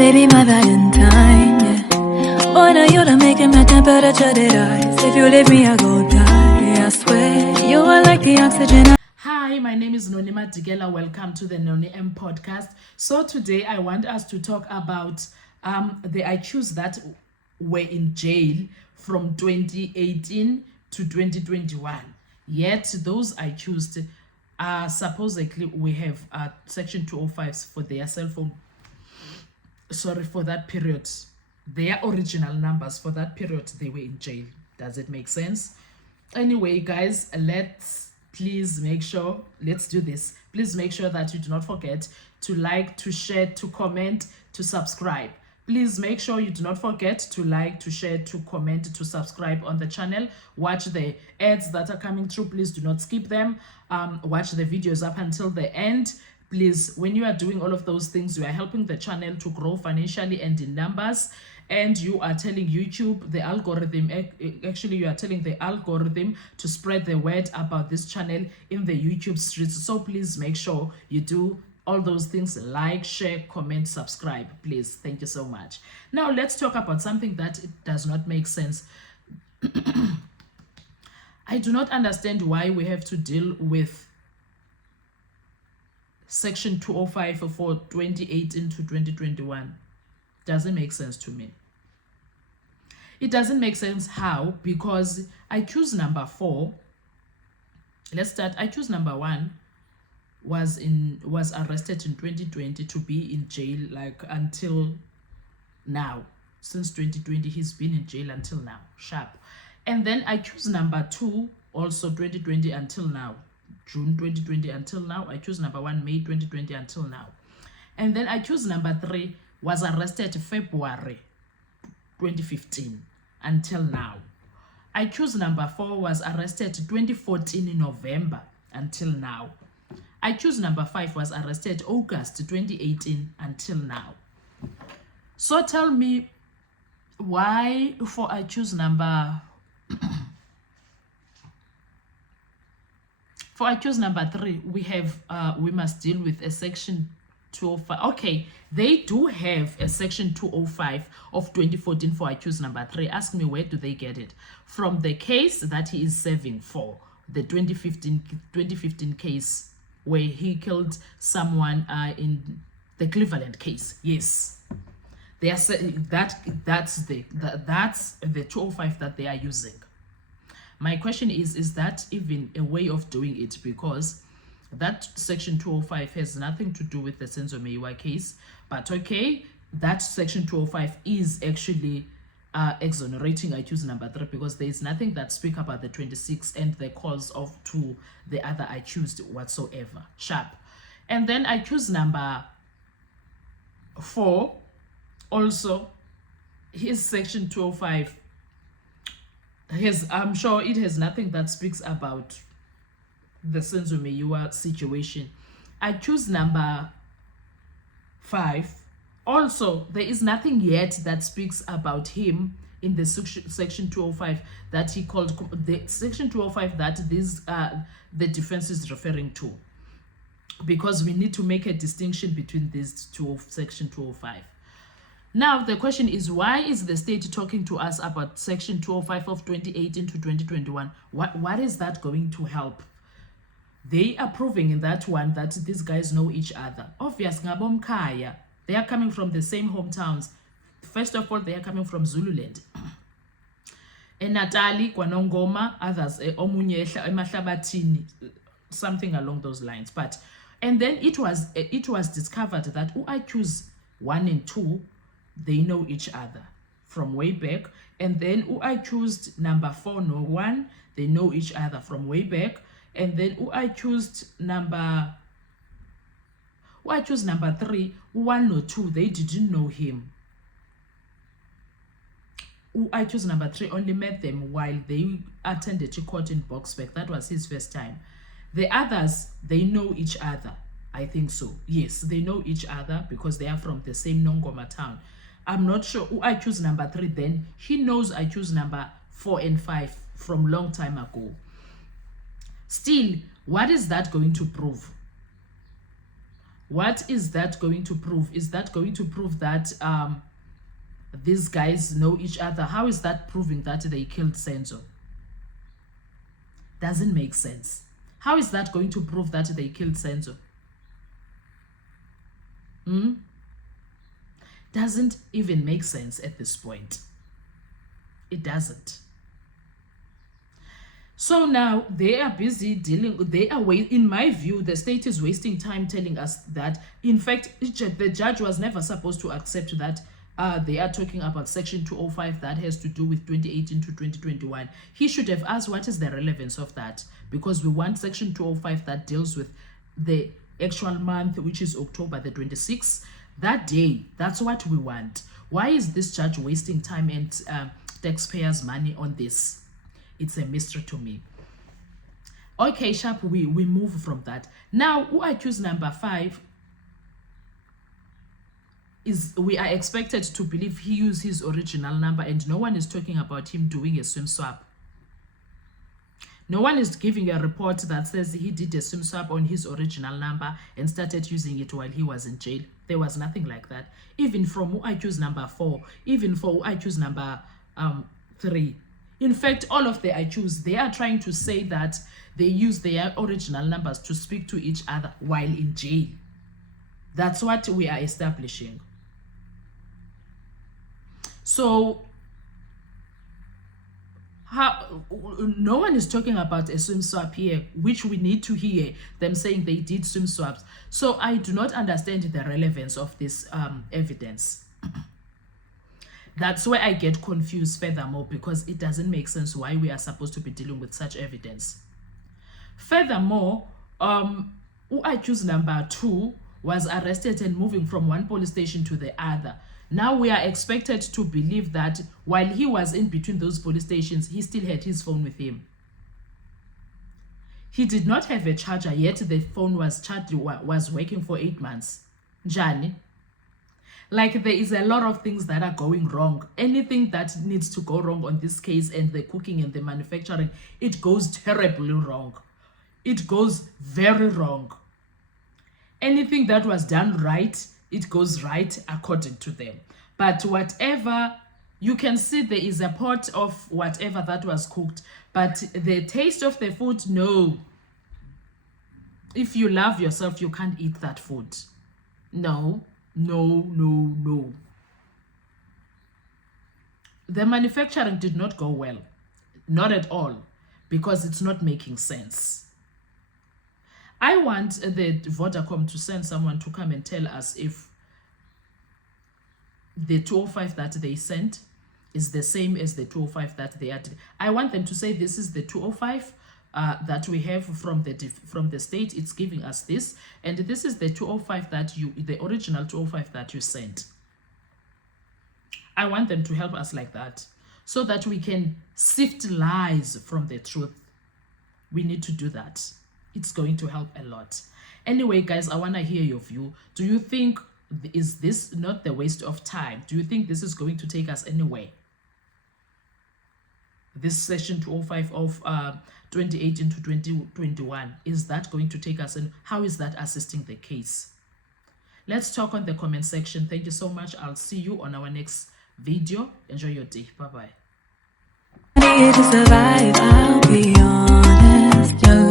baby, my Valentine, yeah. Boy, now you're making my temperature rise. If you leave me, I go die. I swear, you are like the oxygen. Hi, my name is Noni Madigela. Welcome to the Noni M podcast. So today I want us to talk about the accused that were in jail from 2018 to 2021. Yet those accused are supposedly we have section 205s for their cell phone. Sorry, for that period, their original numbers for that period they were in jail. Does it make sense? Anyway, guys, please make sure, let's do this. Please make sure that you do not forget to like, to share, to comment, to subscribe. Please make sure you do not forget to like, to share, to comment, to subscribe on the channel. Watch the ads that are coming through. Please do not skip them. Watch the videos up until the end. Please, when you are doing all of those things, you are helping the channel to grow financially and in numbers. And you are telling YouTube, the algorithm, actually you are telling the algorithm to spread the word about this channel in the YouTube streets. So please make sure you do all those things: like, share, comment, subscribe, please. Thank you so much. Now let's talk about something that it does not make sense. I do not understand why we have to deal with section 205 for 2018 to 2021. Doesn't make sense to me. It doesn't make sense. How? Because I choose number 4. Let's start. I choose number 1 was arrested in 2020 to be in jail like until now. Since 2020 he's been in jail until now. Sharp. And then I choose number 2 also 2020 until now. June 2020 until now. I choose number 1 May 2020 until now. And then I choose number 3 was arrested February 2015 until now. I choose number 4 was arrested 2014 in November until now. I choose number 5 was arrested August 2018 until now. So tell me why for I choose number for I choose number 3 we have we must deal with a section 205. Okay, they do have a section 205 of 2014 for I choose number 3. Ask me where do they get it from? The case that he is serving for, the 2015 case where he killed someone in the Cleveland case. Yes, they are saying that's the 205 that they are using. My question is that even a way of doing it? Because that section 205 has nothing to do with the Senzo Meyiwa case. But okay, that section 205 is actually exonerating I choose number 3, because there is nothing that speak about the 26 and the calls of to the other I choose whatsoever. Sharp. And then I choose number 4 also, his section 205 has, I'm sure it has nothing that speaks about the Senzo Meyiwa situation. I choose number 5 also, there is nothing yet that speaks about him in the section 205 that he called the section 205 that this the defense is referring to, because we need to make a distinction between these two of section 205. Now the question is, why is the state talking to us about section 205 of 2018 to 2021? What is that going to help? They are proving in that one that these guys know each other. Obviously, ngabomkhaya, they are coming from the same hometowns. First of all, they are coming from Zululand. Natali, KwaNongoma, others, Omunye, Emahlabathini, something along those lines. But and then it was discovered that I choose 1 and 2, they know each other from way back. And then I choose number 4 no 1, they know each other from way back. And then I choose number 3, 1 or 2, they didn't know him. I choose number 3 only met them while they attended to court in Boksburg. That was his first time. The others, they know each other. I think so. Yes, they know each other because they are from the same Nongoma town. I'm not sure who I choose number 3 then. He knows I choose number 4 and 5 from long time ago. Still, what is that going to prove? What is that going to prove? Is that going to prove that these guys know each other? How is that proving that they killed Senzo? Doesn't make sense. How is that going to prove that they killed Senzo? Doesn't even make sense at this point. It doesn't. So now they are busy dealing, in my view, the state is wasting time telling us that, in fact, the judge was never supposed to accept that they are talking about Section 205 that has to do with 2018 to 2021. He should have asked what is the relevance of that, because we want Section 205 that deals with the actual month, which is October the 26th. That day, that's what we want. Why is this judge wasting time and taxpayers' money on this? It's a mystery to me. Okay, sharp, we move from that. Now, who accused number 5 is, we are expected to believe he used his original number, and no one is talking about him doing a SIM swap. No one is giving a report that says he did a SIM swap on his original number and started using it while he was in jail. There was nothing like that. Even from who accused number 4, even for who accused number 3. In fact, all of the IQs, they are trying to say that they use their original numbers to speak to each other while in jail. That's what we are establishing. So, no one is talking about a SIM swap here, which we need to hear them saying they did SIM swaps. So I do not understand the relevance of this evidence. That's where I get confused furthermore, because it doesn't make sense why we are supposed to be dealing with such evidence. Furthermore, who accused number 2 was arrested and moving from one police station to the other. Now we are expected to believe that while he was in between those police stations, he still had his phone with him. He did not have a charger, yet the phone was charged, was working for 8 months. Njani? Like, there is a lot of things that are going wrong. Anything that needs to go wrong on this case, and the cooking and the manufacturing, it goes terribly wrong. It goes very wrong. Anything that was done right, it goes right according to them. But whatever, you can see there is a pot of whatever that was cooked, but the taste of the food, no. If you love yourself, you can't eat that food. No. No. The manufacturing did not go well. Not at all. Because it's not making sense. I want the Vodacom to send someone to come and tell us if the 205 that they sent is the same as the 205 that they had. I want them to say this is the 205 that we have from the state. It's giving us this, and this is the 205 that the original 205 that you sent. I want them to help us like that, so that we can sift lies from the truth. We need to do that. It's going to help a lot. Anyway, guys, I want to hear your view. Do you think, is this not the waste of time? Do you think this is going to take us anywhere? This Section 205 of 2018 to 2021, is that going to take us in? How is that assisting the case? Let's talk on the comment section. Thank you so much. I'll see you on our next video. Enjoy your day. Bye-bye. I need to survive, I'll be honest. Your